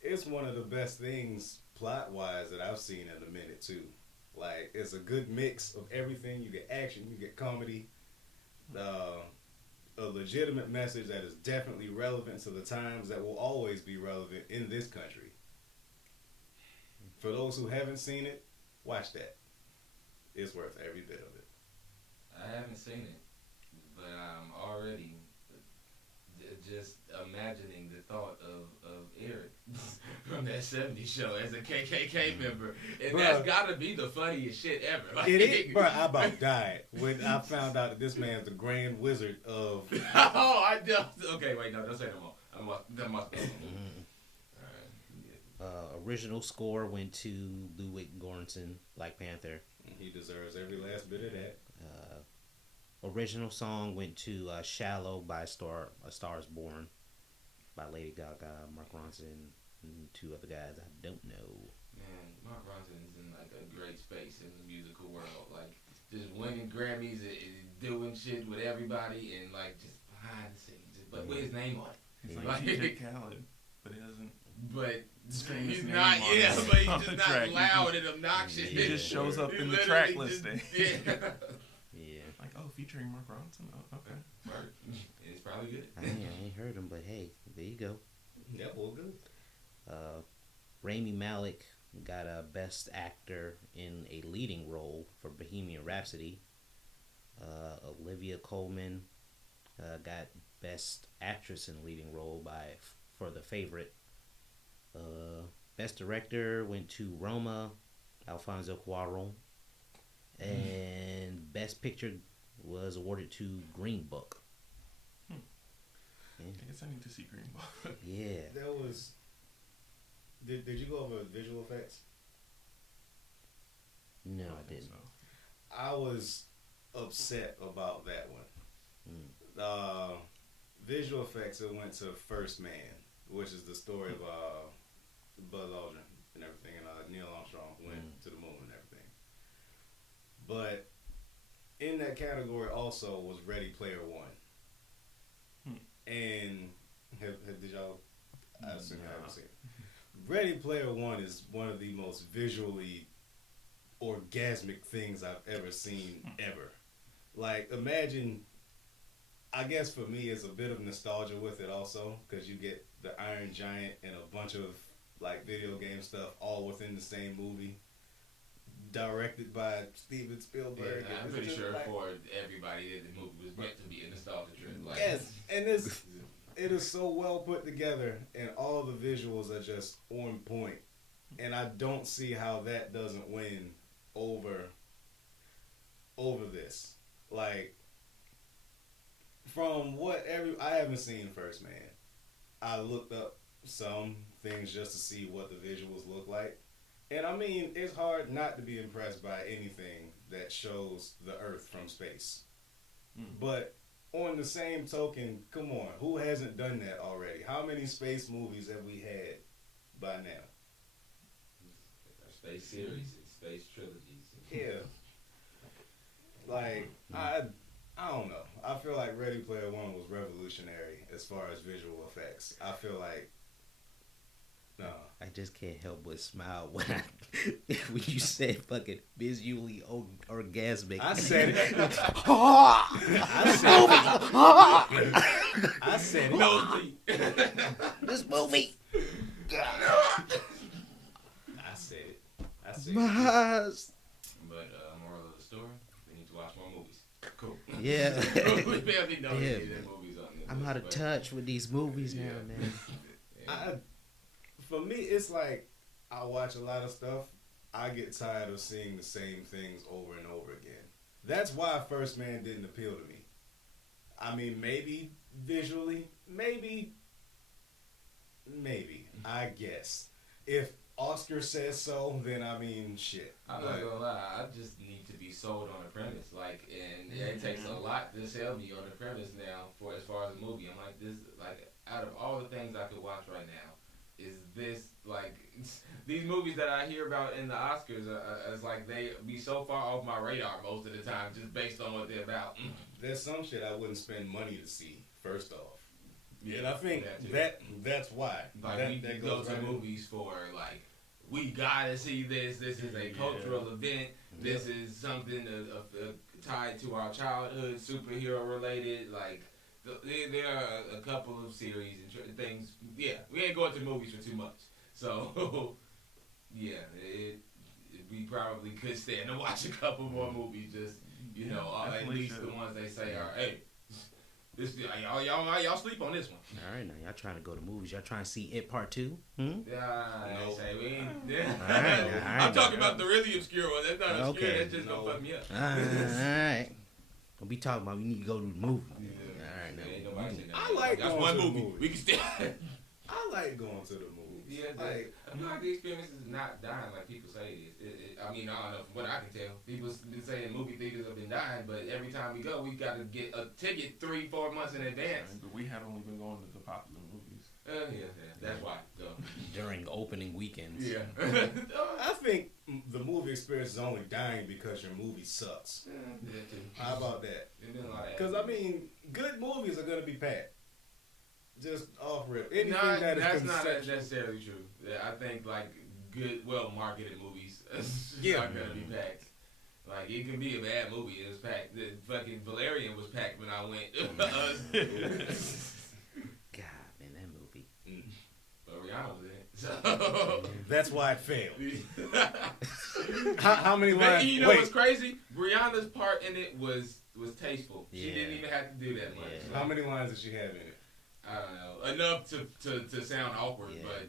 It's one of the best things plot-wise that I've seen in a minute, too. Like, it's a good mix of everything. You get action, you get comedy, a legitimate message that is definitely relevant to the times, that will always be relevant in this country. For those who haven't seen it, watch that. It's worth every bit of it. I haven't seen it, but I'm already just imagining the thought of Eric from that '70s show as a KKK member, and Bruh, that's gotta be the funniest shit ever. Like, it is, bro. I about died when I found out that this man's the Grand Wizard of. Oh, I don't. Okay, wait, no, don't say no more. That must be. Original score went to Ludwig Göransson, Black Panther. He deserves every last bit of that. Original song went to "Shallow" by A Star Is Born by Lady Gaga, Mark Ronson, and two other guys I don't know. Man, Mark Ronson is in like a great space in the musical world. Like just winning Grammys and doing shit with everybody, and like just behind the scenes, but with his name on it. He's like DJ Khaled, but he doesn't. But Scream his he's name not, on yeah, it. but he's On just the not track. loud and obnoxious. He just shows up He in the literally track just- listing. Yeah. Yeah, Like, oh, featuring Mark Ronson. Oh, okay. Word. It's probably good. I ain't heard him, but hey, there you go. That was good. Rami Malek got a Best Actor in a Leading Role for Bohemian Rhapsody. Olivia Colman got Best Actress in a Leading Role for The Favorite. Best Director went to Roma, Alfonso Cuarón. And Best Picture was awarded to Green Book. I guess I need to see Green Book. Yeah. That was. Did you go over visual effects? No, don't I think didn't. so. I was upset about that one. Visual effects, it went to First Man, which is the story of Buzz Aldrin and everything, and Neil Armstrong went to the moon and everything. But in that category also was Ready Player One. And did y'all? I assume you haven't seen it. Ready Player One is one of the most visually orgasmic things I've ever seen ever. Like, imagine, I guess for me it's a bit of nostalgia with it also, because you get the Iron Giant and a bunch of like video game stuff all within the same movie, directed by Steven Spielberg. Yeah, I'm It's pretty just sure like- for everybody that the movie was meant to be a nostalgia trip. Like, Yes, and it is so well put together, and all the visuals are just on point. And I don't see how that doesn't win over this. Like, from what I haven't seen First Man. I looked up some things just to see what the visuals look like. And I mean, it's hard not to be impressed by anything that shows the Earth from space. But on the same token, come on, who hasn't done that already? How many space movies have we had by now? space series and space trilogies. Yeah. Like, I don't know. I feel like Ready Player One was revolutionary as far as visual effects. I feel like, I just can't help but smile when when you said fucking visually orgasmic. I said it. I said it. This movie. I said it. I said My it. eyes. But moral of the story: we need to watch more movies. Cool. Yeah. We barely know any Yeah, of the movies on this. I'm out of but- touch with these movies now, Yeah. man. Yeah. For me, it's like I watch a lot of stuff. I get tired of seeing the same things over and over again. That's why First Man didn't appeal to me. I mean, maybe visually, maybe, I guess. If Oscar says so, then I mean, shit. I'm not gonna lie, I just need to be sold on the premise. Like, and it takes a lot to sell me on the premise now for as far as the movie. I'm like, this, like, out of all the things I could watch right now, is this, like, these movies that I hear about in the Oscars, it's like they be so far off my radar most of the time just based on what they're about. There's some shit I wouldn't spend money to see, first off. Yeah, And I think that's why. Like, that we go goes to right in. movies for, like, we gotta see this. This is a cultural event. This is something tied to our childhood, superhero related. Like, there are a couple of series and things. Yeah, we ain't going to movies for too much. So, yeah, we probably could stand to watch a couple more movies. Just, you know, at least the ones they say are, hey, this y'all sleep on this one. All right, now y'all trying to go to movies. Y'all trying to see It Part 2? Yeah, No. say we ain't. All right, I'm talking about the really obscure one. That's not obscure. Okay. That's just gonna fuck me up. All right. What we talking about? We need to go to the movie. Yeah. All right, now. Ain't nobody saying I that. like That's going one to the movie. movies. We can still. I like going to the movies. Yeah, Like, I feel like the experience is not dying like people say it is. I mean, I don't know from what I can tell. People been saying movie theaters have been dying, but every time we go, we got to get a ticket 3-4 months in advance. But we have only been going to the popular movies. Yeah, that's why. So. During opening weekends. Yeah. I think the movie experience is only dying because your movie sucks. That too. How about that? There's been a lot of Because, I mean, good movies are going to be packed. Just off rip. Anything Nah, that is that's not conceptual. necessarily true. Yeah, I think like good, well marketed movies Yeah. are gonna be packed. Like it can be a bad movie. It was packed. The fucking Valerian was packed when I went. God, man, that movie. But Rihanna was in it. So That's why it failed. How many But lines? you know Wait, what's crazy? Brianna's part in it was tasteful. She Yeah. didn't even have to do that much. Yeah. how many lines did she have in it? I don't know. Enough to sound awkward, Yeah. but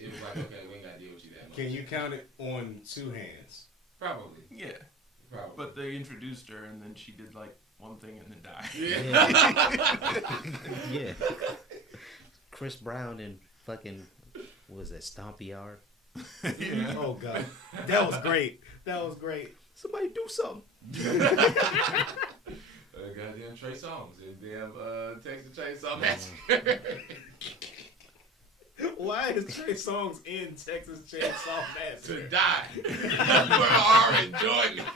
it was like, okay, we ain't got to deal with you that much. Can you count it on two hands? Probably. Yeah. Probably. But they introduced her and then she did like one thing and then died. Yeah. Yeah. Chris Brown and fucking, what was that, Stompy Yard? Yeah. Oh, God. That was great. That was great. Somebody do something. Goddamn Trey Songz and damn Texas Chainsaw Massacre. Why is Trey Songz in Texas Chainsaw Massacre? To die for our enjoyment.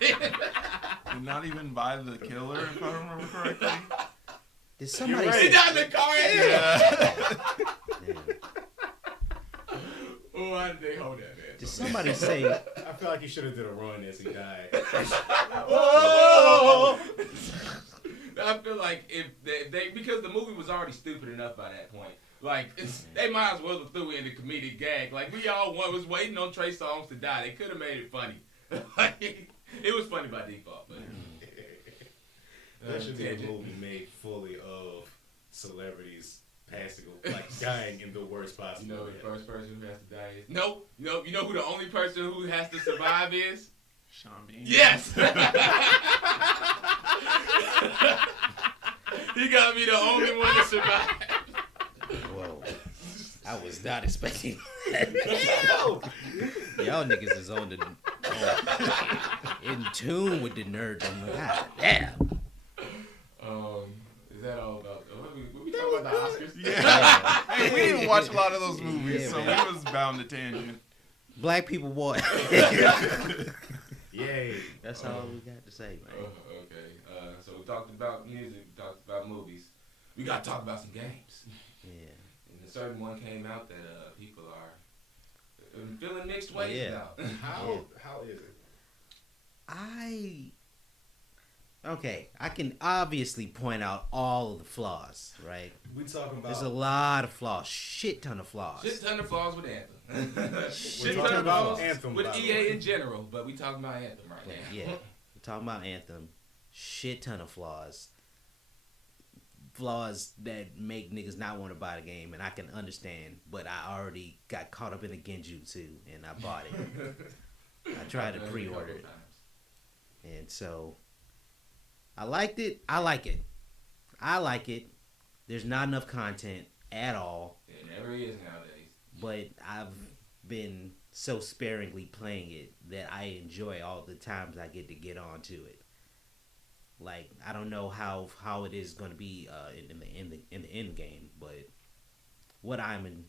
And not even by the killer, if I remember correctly. Did somebody right. He say? died in the car. Damn. Oh, why did they hold that man? Did somebody say? I feel like he should have did a run as he died. Oh! I feel like if they because the movie was already stupid enough by that point. Like they might as well have threw in the comedic gag. Like we all was waiting on Trey Songz to die. They could have made it funny. Like, it was funny by default, but That should be a tangent. movie made fully of celebrities passing, like dying in the worst You possible know way. who the first person who has to die is? Nope. You know who the only person who has to survive is? Sean Bean. Yes! He gotta be the only one to survive. Whoa. I was not expecting Damn! y'all niggas is on the in tune with the nerds. I'm like, God damn. Is that all about? We talking about the Oscars? Yeah. Hey, we didn't watch a lot of those movies, Yeah, so man. we was bound to tangent. Black people won. Yay. That's all we got to say, man. Okay. So we talked about music, we talked about movies. We gotta talk about some games. Yeah. And a certain one came out that people are I'm feeling mixed ways now. How is it? I can obviously point out all of the flaws, right? We talking about There's a lot of flaws, shit ton of flaws. Shit ton of flaws with Anthem. Shit Shit ton ton of of flaws Anthem, with by the EA way. in general, but we talking about Anthem right now. Yeah, we're talking about Anthem. Shit ton of flaws. Flaws that make niggas not want to buy the game, and I can understand, but I already got caught up in the genjutsu, and I bought it. I tried to pre-order it. And so, I liked it. I like it. There's not enough content at all. It never is nowadays. But I've been so sparingly playing it that I enjoy all the times I get onto it. Like, I don't know how it is going to be in the end game, but what I'm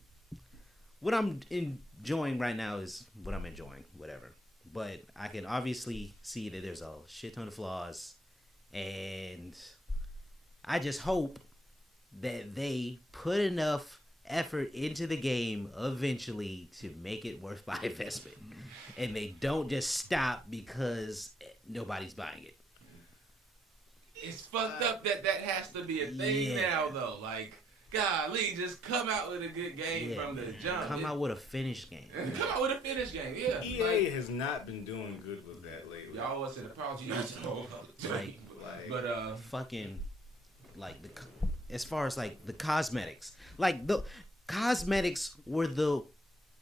enjoying right now is what I'm enjoying, whatever. But I can obviously see that there's a shit ton of flaws, and I just hope that they put enough effort into the game eventually to make it worth my investment, and they don't just stop because nobody's buying it. It's fucked up that has to be a thing now, though. Like, golly, just come out with a good game from the jump. Come out with a finished game. Come out with a finished game, yeah. EA has not been doing good with that lately. Y'all was an apology. Like, fucking, like, as far as, like, the cosmetics. Like, the cosmetics were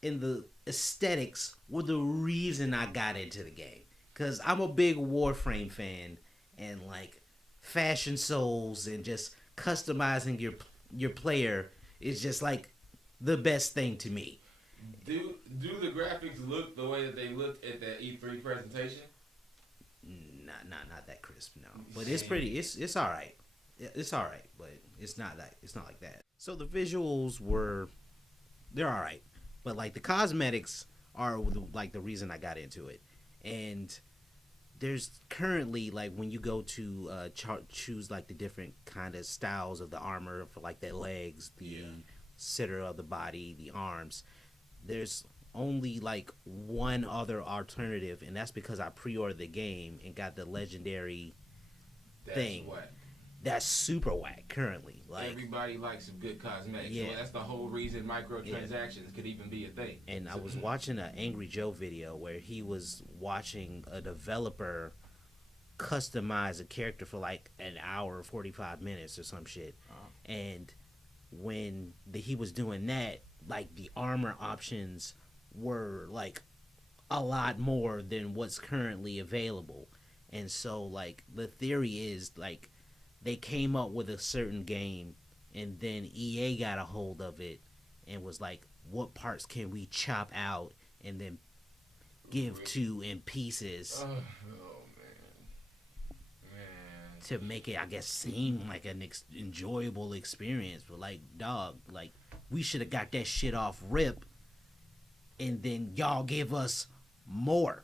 in the aesthetics were the reason I got into the game. Because I'm a big Warframe fan, and, like, fashion souls and just customizing your player is just, like, the best thing to me. Do the graphics look the way that they looked at that E3 presentation? Not that crisp, no. But it's pretty. It's all right. It's all right, but it's not like that. So the visuals they're all right, but like the cosmetics are like the reason I got into it. And there's currently, like, when you go to choose like the different kind of styles of the armor for like the legs, the center of the body, the arms, there's only like one other alternative, and that's because I pre-ordered the game and got the legendary thing. What? That's super whack currently. Like, everybody likes some good cosmetics. Yeah. So that's the whole reason microtransactions could even be a thing. And I was watching an Angry Joe video where he was watching a developer customize a character for like an hour or 45 minutes or some shit. And when he was doing that, like, the armor options were like a lot more than what's currently available. And so, like, the theory is, like, they came up with a certain game and then EA got a hold of it and was like, what parts can we chop out and then give to in pieces to make it, I guess, seem like an enjoyable experience. But, like, dog, like, we should have got that shit off rip and then y'all give us more.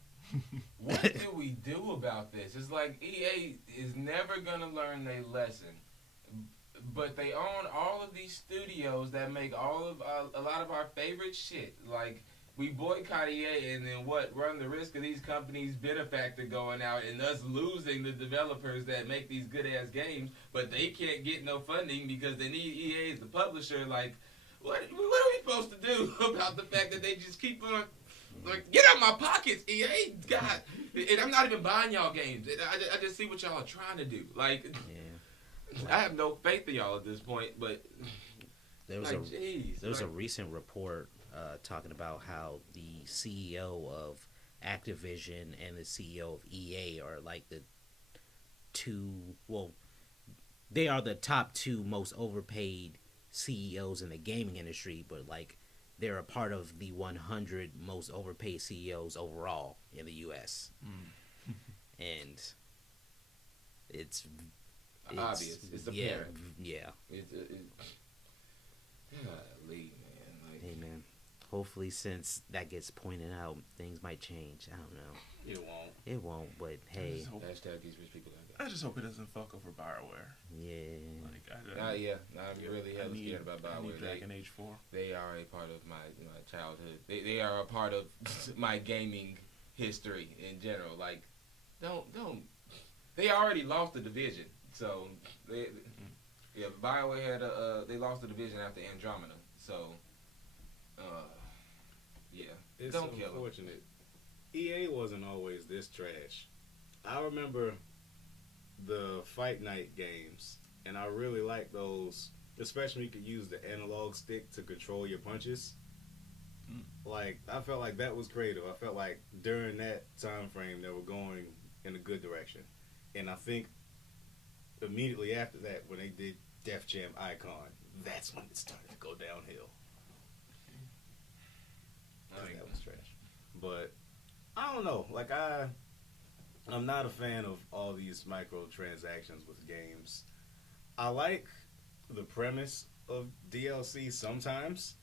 What do we do about this? It's like EA is never gonna learn their lesson, but they own all of these studios that make all of a lot of our favorite shit. Like, we boycott EA and then run the risk of these companies' benefactor going out and us losing the developers that make these good ass games, but they can't get no funding because they need EA as the publisher. Like, what are we supposed to do about the fact that they just keep on? Like, get out my pockets, EA. God, and I'm not even buying y'all games. I just see what y'all are trying to do. Like, I have no faith in y'all at this point. But there was a recent report talking about how the CEO of Activision and the CEO of EA are like the they are the top two most overpaid CEOs in the gaming industry, but, like, they're a part of the 100 most overpaid CEOs overall in the U.S. And it's obvious. It's apparent. Yeah. Golly, man. Like, hey, man. Hopefully, since that gets pointed out, things might change. I don't know. It won't. It won't, but hey. Hashtag these rich people got I just hope it doesn't fuck over BioWare. Yeah. Like, I'm really hella scared about I need BioWare. Dragon Age 4. They are a part of my childhood. They are a part of my gaming history in general. Like, don't. They already lost the division, so BioWare had they lost the division after Andromeda. So, yeah, It's don't kill them. unfortunate. EA wasn't always this trash. I remember the Fight Night games, and I really liked those, especially when you could use the analog stick to control your punches. Like, I felt like that was creative. I felt like during that time frame they were going in a good direction. And I think immediately after that, when they did Def Jam Icon, that's when it started to go downhill. 'Cause that was trash. But I don't know. Like, I'm not a fan of all these microtransactions with games. I like the premise of DLC sometimes,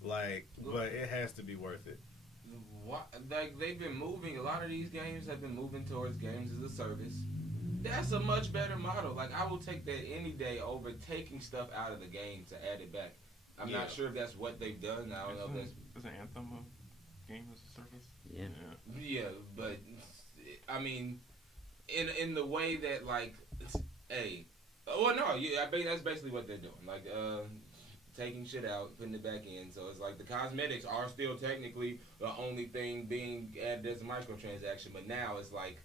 like, but it has to be worth it. Like, they've been moving. A lot of these games have been moving towards games as a service. That's a much better model. Like, I will take that any day over taking stuff out of the game to add it back. I'm not sure if that's what they've done. I don't know if that's... Is an Anthem a game as a service? Yeah. Yeah, but, I mean, in the way that, like, well, no, I mean, that's basically what they're doing. Like, taking shit out, putting it back in. So it's like the cosmetics are still technically the only thing being added as a microtransaction, but now it's like,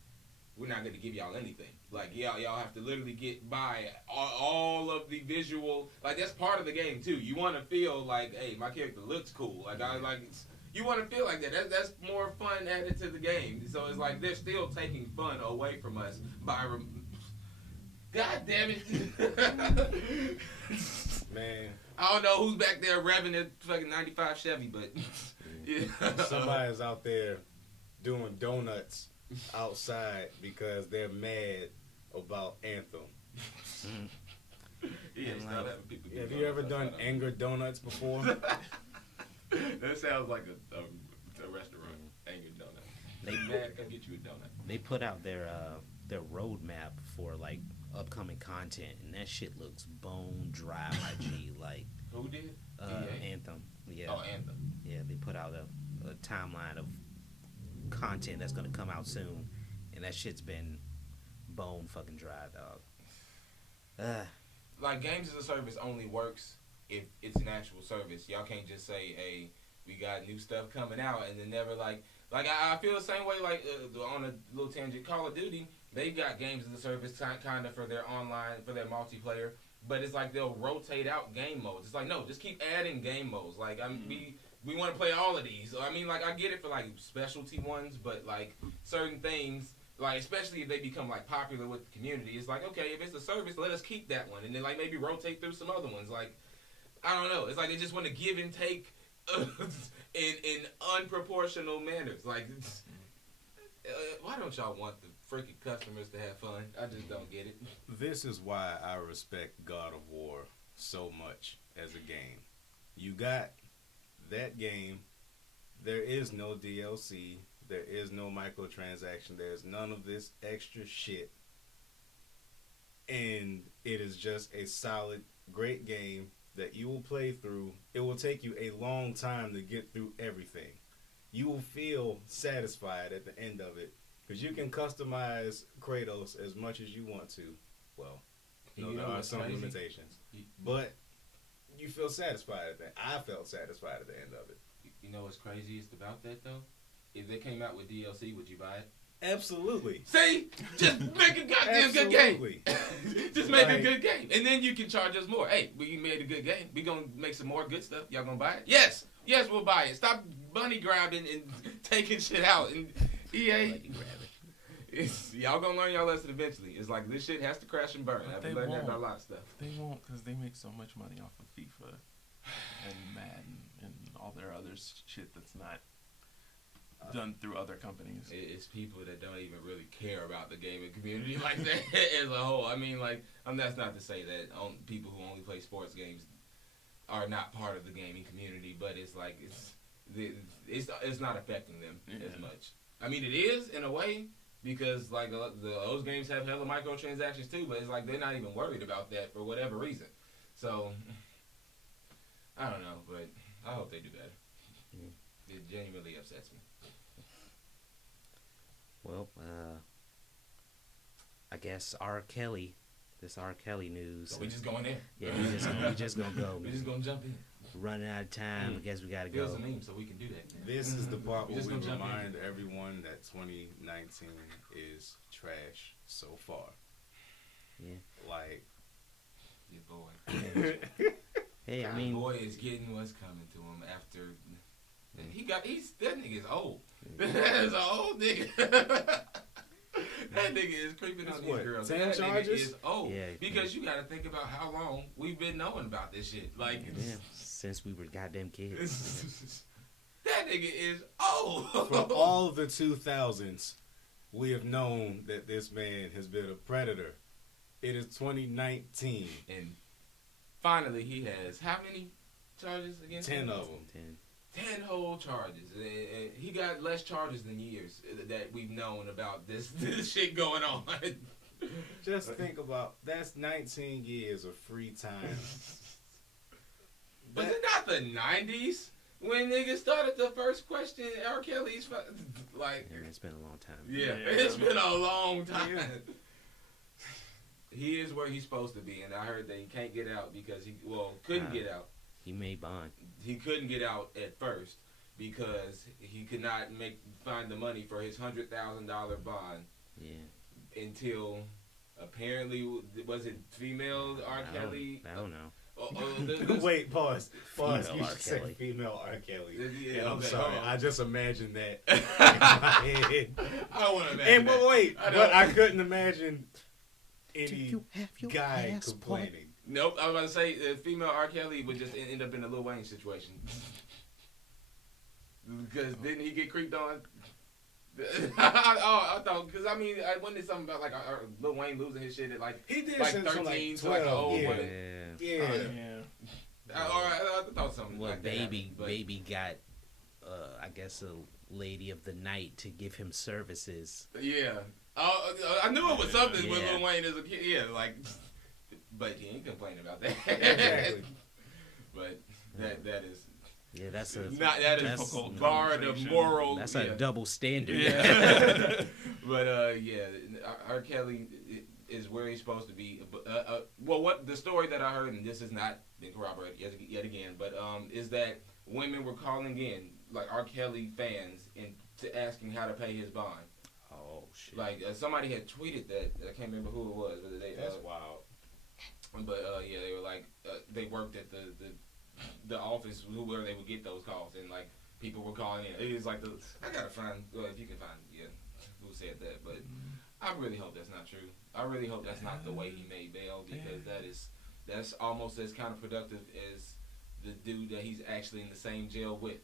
we're not going to give y'all anything. Like, y'all have to literally buy all of the visual. Like, that's part of the game, too. You want to feel like, hey, my character looks cool. Like, you want to feel like that. That's more fun added to the game. So it's like they're still taking fun away from us by... God damn it. Man. I don't know who's back there revving a fucking 95 Chevy, but... yeah. Somebody's out there doing donuts outside because they're mad about Anthem. Have you ever done anger donuts before? That sounds like a restaurant. Anger donut. They mad, come get you a donut. They put out their roadmap for like upcoming content, and that shit looks bone dry. IG like. Who did? Anthem. Yeah. Oh, Anthem. Yeah, they put out a timeline of content that's gonna come out soon, and that shit's been bone fucking dry, dog. Like, games as a service only works if it's an actual service. Y'all can't just say, hey, we got new stuff coming out, and then never like I feel the same way, like, on a little tangent, Call of Duty, they've got games as a service kind of for their online, for their multiplayer, but it's like they'll rotate out game modes. It's like, no, just keep adding game modes. Like, we want to play all of these. So, I mean, like, I get it for, like, specialty ones, but, like, certain things, like, especially if they become, like, popular with the community, it's like, okay, if it's a service, let us keep that one, and then, like, maybe rotate through some other ones. Like, I don't know. It's like they just want to give and take in unproportional manners. Like, why don't y'all want the freaking customers to have fun? I just don't get it. This is why I respect God of War so much as a game. You got that game. There is no DLC. There is no microtransaction. There's none of this extra shit. And it is just a solid, great game that you will play through. It will take you a long time to get through everything. You will feel satisfied at the end of it because you can customize Kratos as much as you want to. Well, there are some limitations, but you feel satisfied at that. I felt satisfied at the end of it. You know what's craziest about that, though? If they came out with DLC, would you buy it? Absolutely. See? Just make a goddamn good game. Just make a good game. And then you can charge us more. Hey, we made a good game. We gonna make some more good stuff. Y'all gonna buy it? Yes. Yes, we'll buy it. Stop bunny grabbing and taking shit out. And EA, y'all gonna learn y'all lesson eventually. It's like, this shit has to crash and burn. I've learned that about a lot of stuff. They won't, because they make so much money off of FIFA and Madden and all their other shit that's not done through other companies. It's people that don't even really care about the gaming community like that as a whole. I mean, like, that's not to say that people who only play sports games are not part of the gaming community, but it's like it's not affecting them as much. I mean, it is in a way, because like those games have hella microtransactions too, but it's like they're not even worried about that for whatever reason. So I don't know, but I hope they do better. It genuinely upsets me. Well, I guess this R. Kelly news. So we just going in. Yeah, we just gonna go. We just gonna jump in. Running out of time. I guess we gotta go. Build a meme so we can do that. This is the part where just we gonna jump remind everyone that 2019 is trash so far. Yeah. Like, Your boy. Hey, I mean, boy is getting what's coming to him after. That nigga is old. That is an old nigga. That nigga is creeping on these girls. 10 that charges? nigga is old. Yeah, because you got to think about how long we've been knowing about this shit. Like, yeah, since we were goddamn kids. that nigga is old. from all the 2000s, we have known that this man has been a predator. It is 2019. And finally, he has how many charges against 10 him? of them. 10 whole charges. And he got less charges than years that we've known about this shit going on. Just think about, that's 19 years of free time. Was it not the 90s when niggas started the first question? R. Kelly's like, Yeah, it's been a long time. yeah, it's been a long time. He is where he's supposed to be, and I heard that he can't get out because couldn't get out. He made bond. He couldn't get out at first because he could not find the money for his $100,000 bond. Yeah. Until apparently, was it female R. Kelly? I don't know. Wait, pause. Female You R. should say Kelly. female R. Kelly. Yeah, And I'm okay, sorry. hold on. I just imagined that in my head. I don't want to imagine. And but wait, but I couldn't imagine Do any you have your guy passport? complaining. Nope, I was about to say female R. Kelly would just end up in a Lil Wayne situation. Because didn't he get creeped on? I thought, because I mean, wasn't it something about like Lil Wayne losing his shit at like He did like since 13 to 12, like an old yeah. woman? Yeah. I thought something Well, like that happened, but- baby got, I guess, a lady of the night to give him services. Yeah. I knew it was something with Yeah. Lil Wayne as a kid. Yeah, like, but he ain't complaining about that. Exactly. But that is Yeah, that's a that is difficult bar the conversation. moral. that's a double standard. Yeah. But yeah, R. Kelly is where he's supposed to be. Well, what the story that I heard, and this has not been corroborated yet again, but is that women were calling in, like R. Kelly fans, to asking how to pay his bond. Oh shit. Like somebody had tweeted that. I can't remember who it was. That's wild. But yeah, they were like they worked at the office where they would get those calls, and like people were calling in. It was like I gotta find if you can find who said that, but I really hope that's not true. I really hope that's not the way he made bail, because that's almost as counterproductive as the dude that he's actually in the same jail with,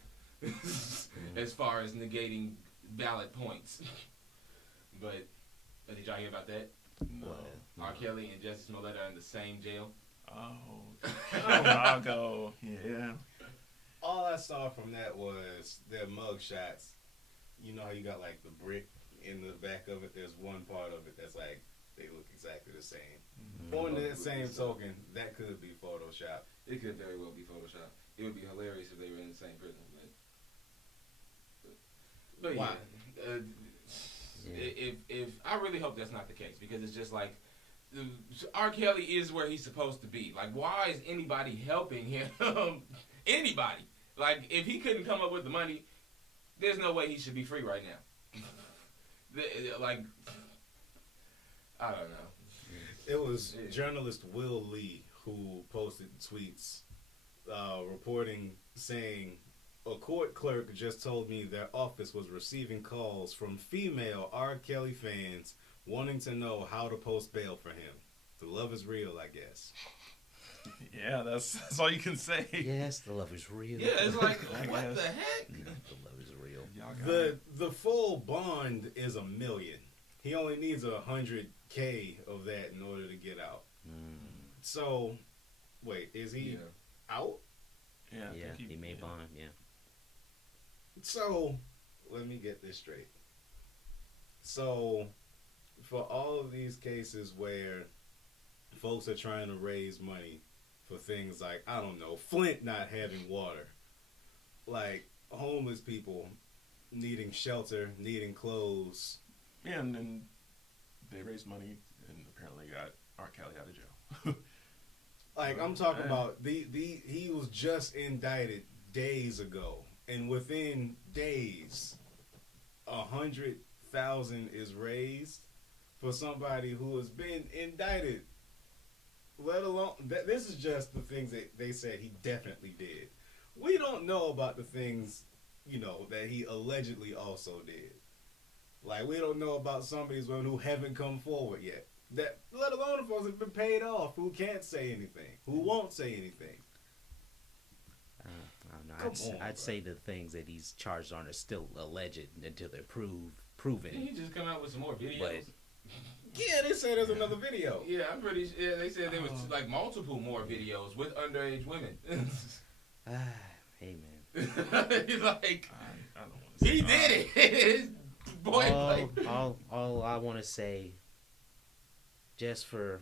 as far as negating ballot points. But did y'all hear about that? No. R. Kelly and Justice Smollett are in the same jail. Oh, Chicago. Yeah. All I saw from that was their mug shots. You know how you got like the brick in the back of it? There's one part of it that's like, they look exactly the same. On that same token, that could be Photoshop. It could very well be Photoshop. It would be hilarious if they were in the same prison. But Why? If I really hope that's not the case, because it's just like R. Kelly is where he's supposed to be. Like, why is anybody helping him? Anybody? Like, if he couldn't come up with the money, there's no way he should be free right now. Like, I don't know. It was journalist Will Lee who posted tweets reporting, saying, a court clerk just told me their office was receiving calls from female R. Kelly fans wanting to know how to post bail for him. The love is real, I guess. Yeah, that's all you can say. Yes, the love is real. Yeah, it's like, I what guess. the heck? The love is real. Y'all got The full bond is $1 million. He only needs $100K of that in order to get out. So, wait, is he out? Yeah, I Yeah, think he made bond. Yeah. So, let me get this straight. So, for all of these cases where folks are trying to raise money for things like, I don't know, Flint not having water, like homeless people needing shelter, needing clothes. Yeah, and then they raised money and apparently got R. Kelly out of jail. Like, I'm talking about he was just indicted days ago, and within days, 100,000 is raised for somebody who has been indicted. Let alone this is just the things that they said he definitely did. We don't know about the things, that he allegedly also did. Like, we don't know about some of these women who haven't come forward yet. That, let alone the folks that have been paid off, who can't say anything, who won't say anything. I don't know. I'd say the things that he's charged on are still alleged until they're proven. Didn't he just come out with some more videos? But, Yeah, they say there's another video. Yeah, I'm pretty sure. Yeah, they said there was like multiple more videos with underage women. hey, man. He's like, I don't want to say he did it. Boy, all I want to say, just for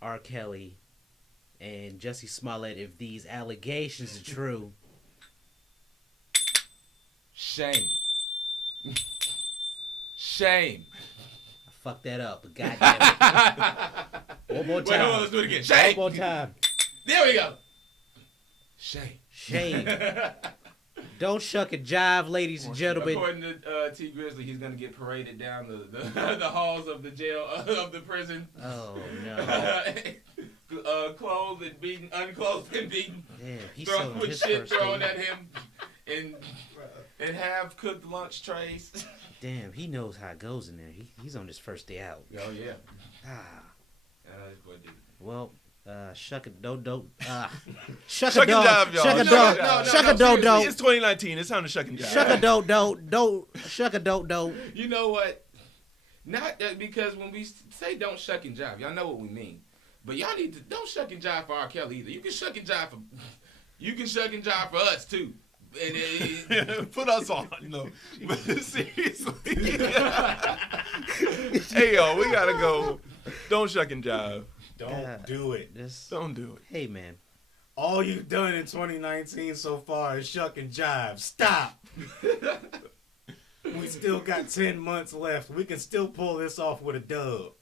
R. Kelly and Jussie Smollett, if these allegations are true, shame. Shame. I fucked that up, but goddamn it. One more time. Wait, hold on, let's do it again. Shame. One more time. There we go. Shame. Shame. Don't shuck and jive, ladies and gentlemen. According to T. Grizzly, he's gonna get paraded down the halls of the jail of the prison. Oh no. Clothed and beaten, unclothed and beaten. Damn, he's Thrown so with his shit first thrown day. at him, and half cooked lunch trays. Damn, he knows how it goes in there. He's on his first day out. Oh yeah. Ah. Boy, dude. Well, shuck a do. Shuck and jive, y'all. Shuck a No, do. Shuck a do do. It's 2019. It's time to shuck and jive. Shuck a do. Shuck a do. You know what? Not because when we say don't shuck and jive, y'all know what we mean. But y'all need to don't shuck and jive for R. Kelly either. You can shuck and jive for us too. And, Put us on, But seriously. Hey, yo, we gotta go. Don't shuck and jive. Don't do it. Don't do it. Hey, man. All you've done in 2019 so far is shuck and jive. Stop. We still got 10 months left. We can still pull this off with a dub.